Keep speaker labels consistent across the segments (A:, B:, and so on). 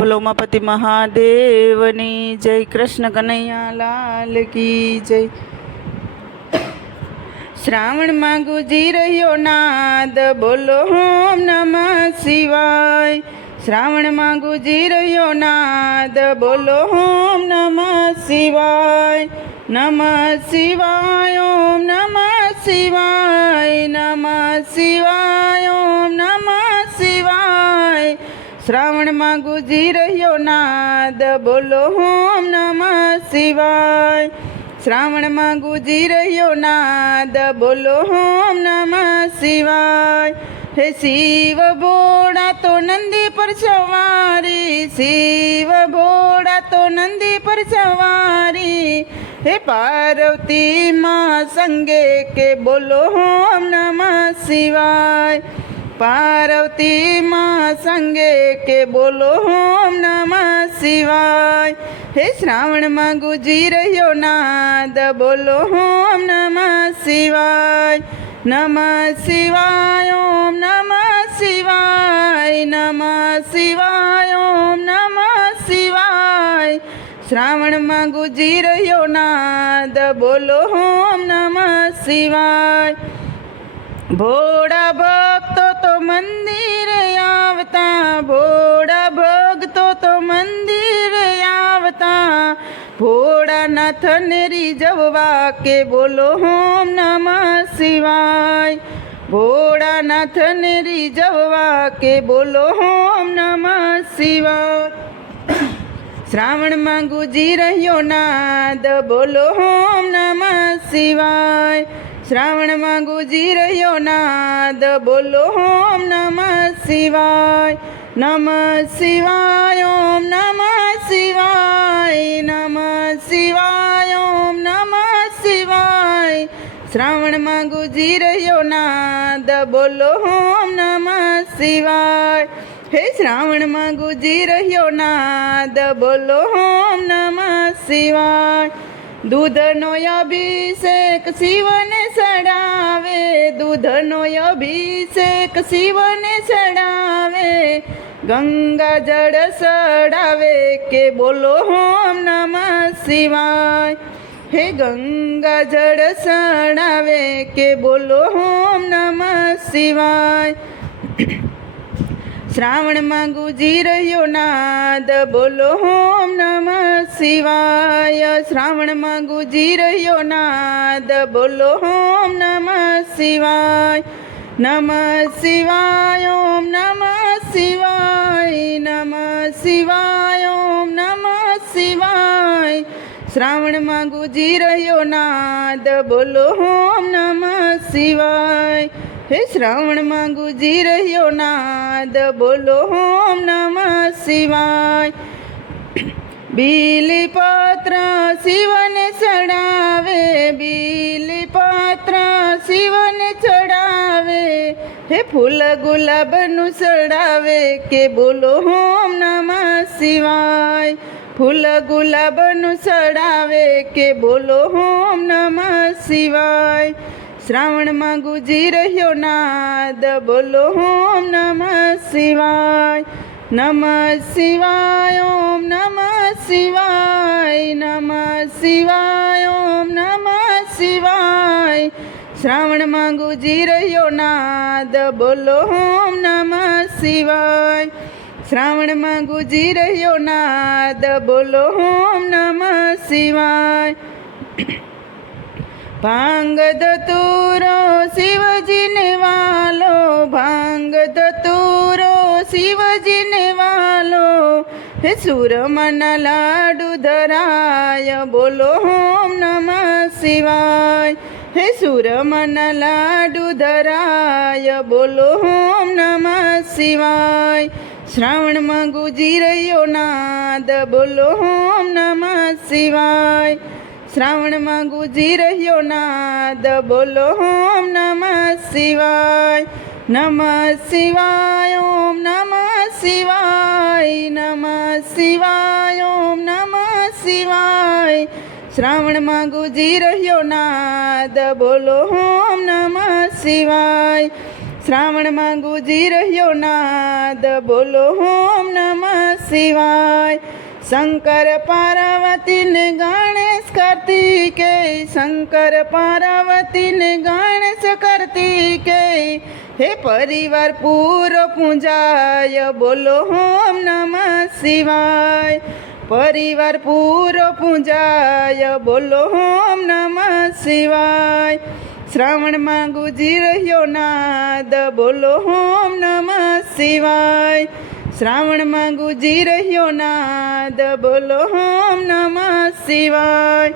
A: બોલો મહાદેવની જય, કૃષ્ણ કનૈયા લાલ કી જય. શ્રાવણમાં ગુજી રહ્યો નાદ, બોલો હોમ નમઃ શિવાય. શ્રાવણમાં ગુજી રહ્યો નાદ, બોલો હોમ નમઃ શિવાય. નમઃ શિવાય, ઓમ નમઃ શિવાય નમઃ શિવાય. શ્રાવણમાં ગુજી રહ્યો નાદ, બોલો હોમ નમઃ શિવાય શ્રાવણમાં ગુજી રહ્યો નાદ, બોલો હોમ નમઃ શિવાય હે શિવ ભોળા, તો નંદી પર સવારી. શિવ ભોળા, તો નંદી પર સવારી. હે પાર્વતી માં સંગે કે બોલો હોમ નમઃ શિવાય પાર્વતી માં સંગે કે બોલો હોમ નમઃ શિવાય? હે શ્રાવણમાં ગુજી રહ્યો નાદ, બોલો હોમ નમઃ શિવાય. નમઃ શિવાય, ઓમ નમઃ શિવાય. નમઃ શિવાય, ઓમ નમઃ શિવાય. શ્રાવણમાં ગુજી રહ્યો નાદ, બોલો હોમ નમઃ શિવાય. ભોળા મંદિરે આવતા, ભોળા ભક્તો તો મંદિર આવતા. ભોળાનાથને રીઝવવા કે બોલો હોમ નમઃ શિવાય. ભોળાનાથને રીઝવવા કે બોલો હોમ નમઃ શિવાય. શ્રાવણમાં ગુજી રહ્યો નાદ, બોલો હોમ નમઃ શિવાય. શ્રાવણમાં ગુજી રહ્યો નાદ, બોલો ઓમ નમ શિવાય નમ શિવાય, ઓમ નમ શિવાય નમ શિવાય, ઓમ નમ શિવાય. શ્રાવણમાં ગુજી રહ્યો નાદ, બોલો ઓમ નમ શિવાય. હે શ્રાવણમાં ગુજી રહ્યો નાદ, બોલો ઓમ નમ શિવાય. દૂધનો અભિષેક શિવને ચડાવે. દૂધનો અભિષેક શિવને ચડાવે. ગંગા જળ ચડાવે કે બોલો હોમ નમ શિવાય. હે ગંગા જળ ચડાવે કે બોલો હોમ નમ શિવાય. શ્રાવણમાં ગુજી રહ્યો નાદ, બોલો હોમ નમ શિવાય. શ્રાવણમાં ગુજી રહ્યો નાદ, બોલો હોમ નમ શિવાય. નમ શિવાય, ઓમ નમ શિવાય. નમ શિવાય, ઓમ નમ શિવાય. શ્રાવણમાં ગુજી રહ્યો નાદ, બોલો હોમ નમ શિવાય. હે શ્રાવણમાં ગુજી રહ્યો નાદ, બોલો હોમ નમઃ શિવાય. બીલીપત્ર શિવને ચડાવે, બીલીપત્ર શિવને ચડાવે. હે ફૂલ ગુલાબનું ચડાવે કે બોલો હોમ નમઃ શિવાય. ફૂલ ગુલાબનું ચડાવે કે બોલો હોમ નમઃ શિવાય. શ્રાવણમાં ગુજી રહ્યો નાદ, બોલો હોમ નમ શિવાય નમ શિવાય, ઓમ નમ શિવાય નમ શિવાય, ઓમ નમ શિવાય. શ્રાવણમાં ગુજી રહ્યો નાદ, બોલો હોમ નમ શિવાય. શ્રાવણમાં ગુજી રહ્યો નાદ, બોલો હોમ નમ શિવાય. ભાંગ ધતુરો શિવજીને વાલો ભાંગ ધતુરો શિવજીને વાલો. હે સુરમના લાડુ ધરાય, બોલો હોમ નમઃ શિવાય. હે સુરમના લાડુ ધરાય, બોલો હોમ નમઃ શિવાય. શ્રાવણમાં ગુજી રહ્યો નાદ, બોલો હોમ નમઃ શિવાય. શ્રાવણમાં ગુજી રહ્યો નાદ, બોલો ઓમ નમ શિવાય નમ શિવાય, ઓમ નમ શિવાય નમ શિવાય, ઓમ નમ શિવાય. શ્રાવણમાં ગુજી રહ્યો નાદ, બોલો ઓમ નમ શિવાય. શ્રાવણમાં ગુજી રહ્યો નાદ, બોલો ઓમ નમ શિવાય. શંકર પાર્વતીને ગણેશ કાર્તિકેય, શંકર પાર્વતીને ગણેશ કાર્તિકે હે પરિવાર પૂરો પૂજાય, બોલો હોમ નમઃ શિવાય. પરિવાર પૂરો પૂજાય, બોલો હોમ નમઃ શિવાય. શ્રાવણમાં ગુજી રહ્યો નાદ, બોલો હોમ નમઃ શિવાય. શ્રાવણમાં ગુજી રહ્યો નાદ, બોલો હોમ નમઃ શિવાય.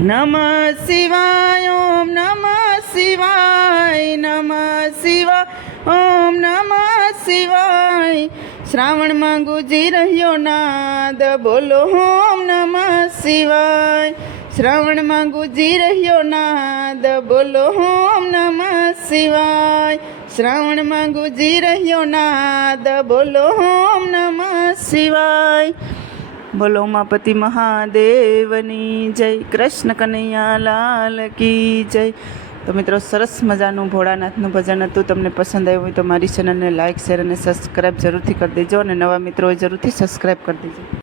A: નમઃ શિવાય, ઓમ નમઃ શિવાય નમઃ શિવાય, ઓમ નમઃ શિવાય. શ્રાવણમાં ગુજી રહ્યો નાદ, બોલો ઓમ નમઃ શિવાય. શ્રાવણમાં ગુજી રહ્યો નાદ, બોલો ઓમ નમઃ શિવાય. શ્રવણમાં ગુજી રહ્યો નાદ, બોલો ઓમ નમઃ શિવાય. બોલો ઉમાપતિ મહાદેવની જય, કૃષ્ણ કનૈયા લાલ કી જય. તો મિત્રો સરસ મજાનું ભોળાનાથનું ભજન હતું, તમને પસંદ આવ્યું હોય તો મારી ચેનલને લાઇક શેર અને સબસ્ક્રાઈબ જરૂરથી કરી દેજો અને નવા મિત્રો જરૂરથી સબસ્ક્રાઈબ કરી દેજો.